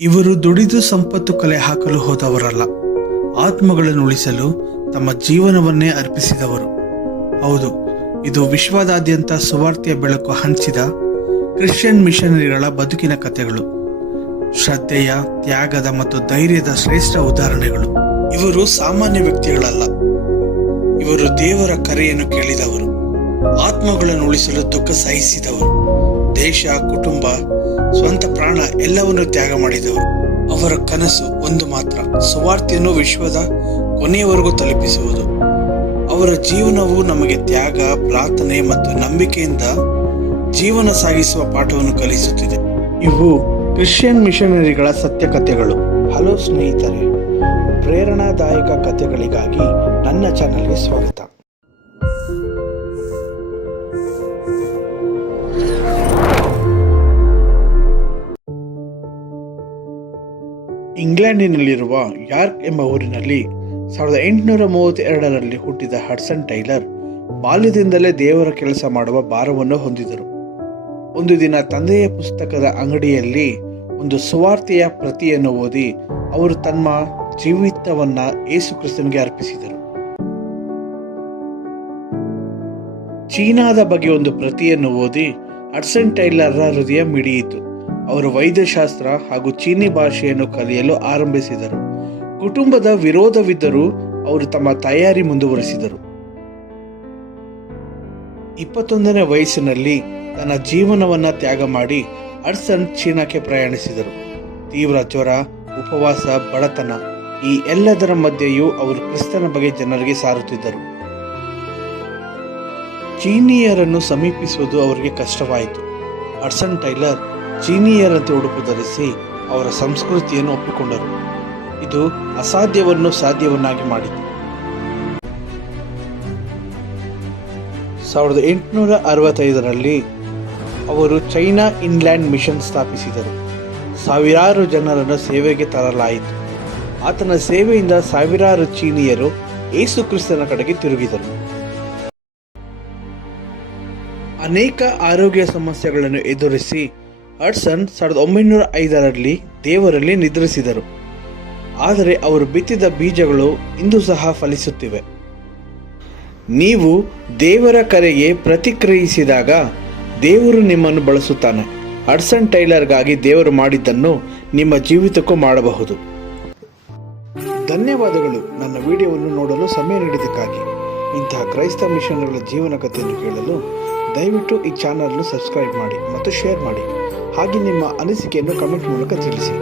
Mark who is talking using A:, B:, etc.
A: ಇವರು ದುಡಿದು ಸಂಪತ್ತು ಕಲೆ ಹಾಕಲು ಹೋದವರಲ್ಲ. ಆತ್ಮಗಳನ್ನು ಉಳಿಸಲು ತಮ್ಮ ಜೀವನವನ್ನೇ ಅರ್ಪಿಸಿದವರು. ಹೌದು, ಇದು ವಿಶ್ವದಾದ್ಯಂತ ಸುವಾರ್ತೆಯ ಬೆಳಕು ಹಂಚಿದ ಕ್ರಿಶ್ಚಿಯನ್ ಮಿಷನರಿಗಳ ಬದುಕಿನ ಕಥೆಗಳು. ಶ್ರದ್ಧೆಯ, ತ್ಯಾಗದ ಮತ್ತು ಧೈರ್ಯದ ಶ್ರೇಷ್ಠ ಉದಾಹರಣೆಗಳು. ಇವರು ಸಾಮಾನ್ಯ ವ್ಯಕ್ತಿಗಳಲ್ಲ. ಇವರು ದೇವರ ಕರೆಯನ್ನು ಕೇಳಿದವರು. ಆತ್ಮಗಳನ್ನು ಉಳಿಸಲು ದುಃಖ ಸಹಿಸಿದವರು, ದೇಶ, ಕುಟುಂಬ, ಸ್ವಂತ ಪ್ರಾಣ ಎಲ್ಲವನ್ನು ತ್ಯಾಗ ಮಾಡಿದವರು. ಅವರ ಕನಸು ಒಂದು ಮಾತ್ರ, ಸುವಾರ್ತೆಯನ್ನು ವಿಶ್ವದ ಕೊನೆಯವರೆಗೂ ತಲುಪಿಸುವುದು. ಅವರ ಜೀವನವು ನಮಗೆ ತ್ಯಾಗ, ಪ್ರಾರ್ಥನೆ ಮತ್ತು ನಂಬಿಕೆಯಿಂದ ಜೀವನ ಸಾಗಿಸುವ ಪಾಠವನ್ನು ಕಲಿಸುತ್ತಿದೆ. ಇವು ಕ್ರಿಶ್ಚಿಯನ್ ಮಿಷನರಿಗಳ ಸತ್ಯ ಕಥೆಗಳು ಹಲೋ ಸ್ನೇಹಿತರೆ, ಪ್ರೇರಣಾದಾಯಕ ಕಥೆಗಳಿಗಾಗಿ ನನ್ನ ಚಾನಲ್ಗೆ ಸ್ವಾಗತ. ಇಂಗ್ಲೆಂಡಿನಲ್ಲಿರುವ ಯಾರ್ಕ್ ಎಂಬ ಊರಿನಲ್ಲಿ ಸಾವಿರದ ಎಂಟುನೂರ ಮೂವತ್ತೆರಡರಲ್ಲಿ ಹುಟ್ಟಿದ ಹಡ್ಸನ್ ಟೈಲರ್ ಬಾಲ್ಯದಿಂದಲೇ ದೇವರ ಕೆಲಸ ಮಾಡುವ ಭಾರವನ್ನು ಹೊಂದಿದರು. ಒಂದು ದಿನ ತಂದೆಯ ಪುಸ್ತಕದ ಅಂಗಡಿಯಲ್ಲಿ ಒಂದು ಸುವಾರ್ತೆಯ ಪ್ರತಿಯನ್ನು ಓದಿ ಅವರು ತಮ್ಮ ಜೀವಿತವನ್ನು ಯೇಸು ಕ್ರಿಸ್ತನಿಗೆ ಅರ್ಪಿಸಿದರು. ಚೀನಾದ ಬಗ್ಗೆ ಒಂದು ಪ್ರತಿಯನ್ನು ಓದಿ ಅಡ್ಸನ್ ಟೈಲರ್ರ ಹೃದಯ ಮಿಡಿಯಿತು. ಅವರು ವೈದ್ಯಶಾಸ್ತ್ರ ಹಾಗೂ ಚೀನಿ ಭಾಷೆಯನ್ನು ಕಲಿಯಲು ಆರಂಭಿಸಿದರು. ಕುಟುಂಬದ ವಿರೋಧವಿದ್ದರೂ ಅವರು ತಮ್ಮ ತಯಾರಿ ಮುಂದುವರಿಸಿದರು. ಇಪ್ಪತ್ತೊಂದನೇ ವಯಸ್ಸಿನಲ್ಲಿ ತನ್ನ ಜೀವನವನ್ನ ತ್ಯಾಗ ಮಾಡಿ ಅಡ್ಸನ್ ಚೀನಾಕ್ಕೆ ಪ್ರಯಾಣಿಸಿದರು. ತೀವ್ರ ಜ್ವರ, ಉಪವಾಸ, ಬಡತನ ಈ ಎಲ್ಲದರ ಮಧ್ಯೆಯೂ ಅವರು ಕ್ರಿಸ್ತನ ಬಗ್ಗೆ ಜನರಿಗೆ ಸಾರುತ್ತಿದ್ದರು. ಚೀನೀಯರನ್ನು ಸಮೀಪಿಸುವುದು ಅವರಿಗೆ ಕಷ್ಟವಾಯಿತು. ಅಡ್ಸನ್ ಟೈಲರ್ ಚೀನೀಯರಂತೆ ಉಡುಪು ಧರಿಸಿ ಅವರ ಸಂಸ್ಕೃತಿಯನ್ನು ಒಪ್ಪಿಕೊಂಡರು. ಇದು ಅಸಾಧ್ಯವನ್ನು ಸಾಧ್ಯವನ್ನಾಗಿ ಮಾಡಿತು. ಸಾವಿರದ ಎಂಟುನೂರ ಅರವತ್ತೈದರಲ್ಲಿ ಅವರು ಚೈನಾ ಇನ್ಲ್ಯಾಂಡ್ ಮಿಷನ್ ಸ್ಥಾಪಿಸಿದರು. ಸಾವಿರಾರು ಜನರನ್ನು ಸೇವೆಗೆ ತರಲಾಯಿತು. ಆತನ ಸೇವೆಯಿಂದ ಸಾವಿರಾರು ಚೀನಿಯರು ಏಸು ಕ್ರಿಸ್ತನ ಕಡೆಗೆ ತಿರುಗಿದರು. ಅನೇಕ ಆರೋಗ್ಯ ಸಮಸ್ಯೆಗಳನ್ನು ಎದುರಿಸಿ ಹಡ್ಸನ್ ಸಾವಿರದ ಒಂಬೈನೂರ ಐದರಲ್ಲಿ ದೇವರಲ್ಲಿ ನಿದ್ರಿಸಿದರು. ಆದರೆ ಅವರು ಬಿತ್ತಿದ ಬೀಜಗಳು ಇಂದು ಸಹ ಫಲಿಸುತ್ತಿವೆ. ನೀವು ದೇವರ ಕರೆಗೆ ಪ್ರತಿಕ್ರಿಯಿಸಿದಾಗ ದೇವರು ನಿಮ್ಮನ್ನು ಬಳಸುತ್ತಾನೆ. ಹಡ್ಸನ್ ಟೈಲರ್ಗಾಗಿ ದೇವರು ಮಾಡಿದ್ದನ್ನು ನಿಮ್ಮ ಜೀವಿತಕ್ಕೂ ಮಾಡಬಹುದು. ಧನ್ಯವಾದಗಳು. ನನ್ನ ವಿಡಿಯೋವನ್ನು ನೋಡಲು ಸಮಯ ನೀಡಿದ್ದಕ್ಕಾಗಿ ಇಂತಹ ಕ್ರೈಸ್ತ ಮಿಷನ್ಗಳ ಜೀವನ ಕಥೆಯನ್ನು ಕೇಳಲು ದಯವಿಟ್ಟು ಈ ಚಾನಲ್ನ ಸಬ್ಸ್ಕ್ರೈಬ್ ಮಾಡಿ ಮತ್ತು ಶೇರ್ ಮಾಡಿ. ಹಾಗೆ ನಿಮ್ಮ ಅನಿಸಿಕೆಯನ್ನು ಕಮೆಂಟ್ ಮೂಲಕ ತಿಳಿಸಿ.